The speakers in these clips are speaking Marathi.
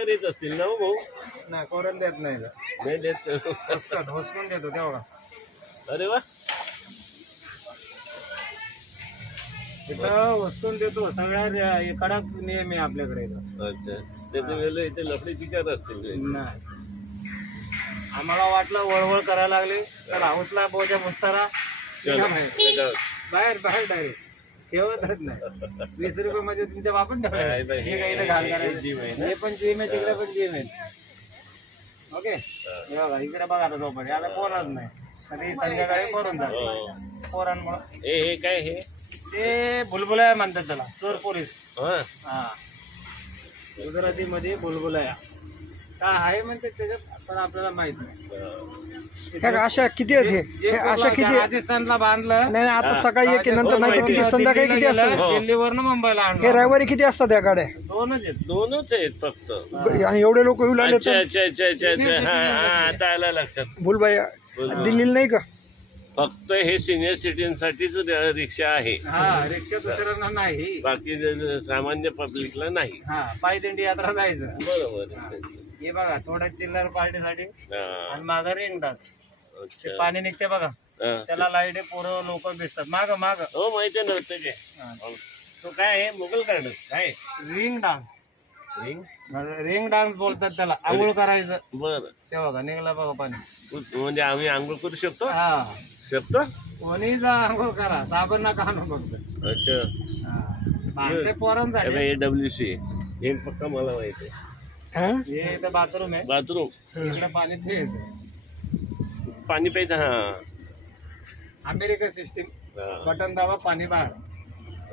चिकार येत असतील ना भाऊ? नाही कोरण देत नाही नाही देत. होसकून देतो तेवढा. अरे वा, तिथं वस्तून देतो सगळ्या कडक नियम आहे आपल्याकडे इथं. अच्छा. त्याच्या वेळेला इथे लफडे चिकार असतील. नाही आम्हाला वाटलं वळवळ करायला लागली तर हाऊसला बोजा मुस्तारा बाहेर बाहेर डायरेक्ट ठेवतच नाही. 20 रुपये मध्ये तुमच्या बापून ठेवायचं. हे पण जिम आहे तिकडे पण जिम आहे. ओके बघा इकडे बघा आता झोपडी आता पोरच नाही कधी संध्याकाळी पोरून जात पोरांमुळे. हे काय हे ते बुलबुलाया म्हणतात त्याला चोर पोलीस. हा गुजराती मध्ये बुलबुलाया काय आहे म्हणते त्याच्यात पण आपल्याला माहित नाही. अशा किती आहेत हे अशा किती राजस्थानला बांधलं नाही आता सकाळी एक नंतर नाही किती संध्याकाळी किती असतात दिल्लीवरनं मुंबईला आणलं. हे रविवारी किती असतात या गाड्या? दोनच आहेत फक्त. आणि एवढे लोक येऊ लागले अच्छा अच्छा अच्छा अच्छा अच्छा. हा आता आला लक्षात. भूलबाई दिल्लीला नाही का? फक्त हे सिनियर सिटीजन साठीच रिक्षा आहे. हा रिक्षा दुसऱ्यांना नाही. बाकी सामान्य पब्लिकला नाही. हा पायदिंडी यात्रा जायचं. बरोबर. हे बघा थोड्या चिल्लर पार्टीसाठी आणि मागं रिंगडास अच्छा. पाणी निघते बघा त्याला लाईट पोरं लोक दिसतात माग माग. हो माहिती नव्हतं ते. तो काय आहे मुघल कार्ड काय ring dance. Ring ring dance बोलतात त्याला. आंघोळ करायचं. बरं ते बघा निघला बघा पाणी. म्हणजे आम्ही आंघोळ करू शकतो? हा शकतो. कोणी जा आंघोळ करा साबण नका आणू फक्त. अच्छा. ते पोरांसाठी. AWC हे पक्का मला माहिती आहे. हे इथं बाथरूम आहे. बाथरूम इकडे पाणी प्यायचं. पाणी प्यायचं. हा अमेरिका सिस्टीम. बटन दाबा पाणी बाहेर.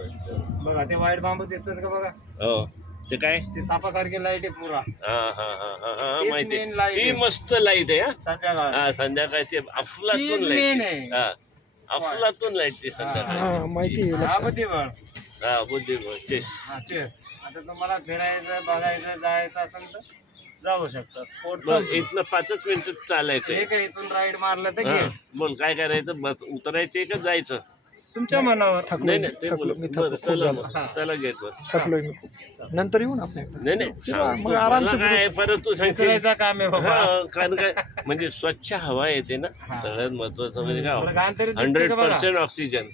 अच्छा. बघा ते व्हाईट बांबू दिसतात का बघा. हो ते काय ते सापासारखी लाईट आहे पुरा. हा हा हा हा हा तीच माहिती main light ती आहे. मस्त लाईट आहे. संध्याकाळ हा संध्याकाळची अफलातून तीच main लाईट. आहे. हा अफलातून लाईट ती हा संध्याकाळची. माहिती आहे. हा बुद्धिबळ. हा बुद्धिबळ चेस. हा चेस. आता तुम्हाला फिरायचं बघायचं जायचं असेल तर जाऊ शकता. स्पोर्ट्स इथनं 5 मिनिटं चालायचंय. ठीक आहे इथून राईड मारलं तर हा, घे. मग काय करायचं बस उतरायचं का जायचं? तुमच्या मनावर. नाही नाही ते बोल. मी बरं, थकलो चला खूप मग. चला गेट वर. थकलोय मी खूप. नंतर येऊन आपल्याकडे. नाही नाही मग सांगतो. आरामशीर मला काय आहे, परत तू सांगशील. फिरायचं काम आहे बाबा. हा, कारण काय म्हणजे स्वच्छ हवा येते ना. सगळ्यात महत्वाचं म्हणजे थोडं घाण तरी काय दिसते का बघा. 100% ऑक्सिजन.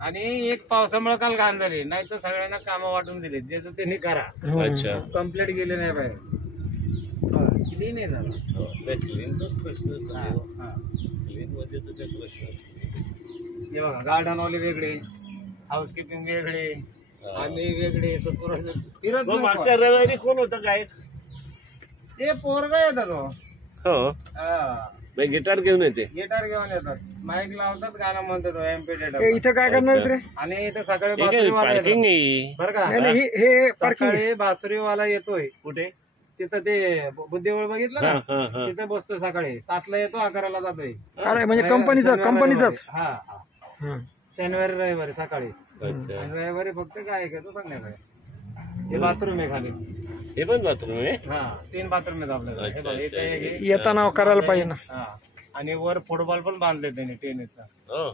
आणि एक पावसामुळे काल घाण झाली नाही तर सगळ्यांना कामं वाटून दिली ज्याचं त्यांनी करा. अच्छा. कंप्लीट गेले नाही बाहेर. क्लीन आहे झालं. क्लीनचाच प्रश्न हा, असतो. हा. क्लीन मध्ये तर काही प्रश्न असतो. हे बघा गार्डन वाले वेगळे हाऊसकीपिंग वेगळे आम्ही वेगळे सुपरवायझर फिरत मग नाही मागच्या कोण. रविवारी कोण होतं काय? ते पोरगा येतात हो गिटार घेऊन येते. गिटार घेऊन येतात माईक लावतात गाणं म्हणतात MP3. इथं काय करणार रे? आणि इथं सकाळी बासुरीवाला पार्किंग येतो आहे. बरं का. नाही हे पार्किंग सकाळी बासुरीवाला येतोय कुठे? तिथं ते बुद्धिबळ बघितलं हा ना हा हा. तिथं बसतो सकाळी 7ला येतो 11ला जातोय. अरे म्हणजे कंपनीचाच. हा हा. शनिवारी रविवारी सकाळी अच्छा. आणि रविवारी फक्त काय घेतो संध्याकाळी. हे बाथरूम आहे खाली. हे पण बाथरूम आहे. हा 3 बाथरूम आहेत आपल्याकडे. हे बघा, इथं एक आहे. येताना करायला पाहिजे ना. हा आणि वर फुटबॉल पण बांधले त्यांनी टेनिसचा. हो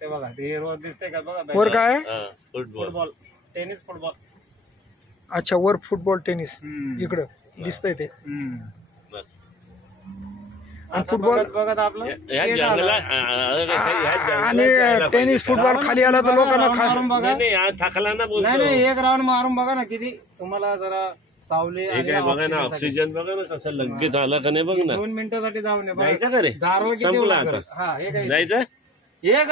ते बघा ते रोज दिसते का बघा. वर काय? हा फुटबॉल. Football tennis football. अच्छा वर फुटबॉल टेनिस इकडं दिसतंय ते. आणि आता फुटबॉल बघत आपलं ह्या gate जंगला आलं. आणि टेनिस फुटबॉल खाली आला तर लोकांना मारून बघा. नाही नाही थकला ना बोलतो. नाही नाही एक राऊंड मारून बघा ना किती तुम्हाला जरा सावली हे आणि काय बघा ना ऑक्सिजनसाठी. ऑक्सिजन बघा ना कसं लगेच आला का नाही बघ ना. 2 मिनिटासाठी जाऊन जायचं का रे? गारवा किती संपला लागेल. आता. हा हे काय जायचं. हे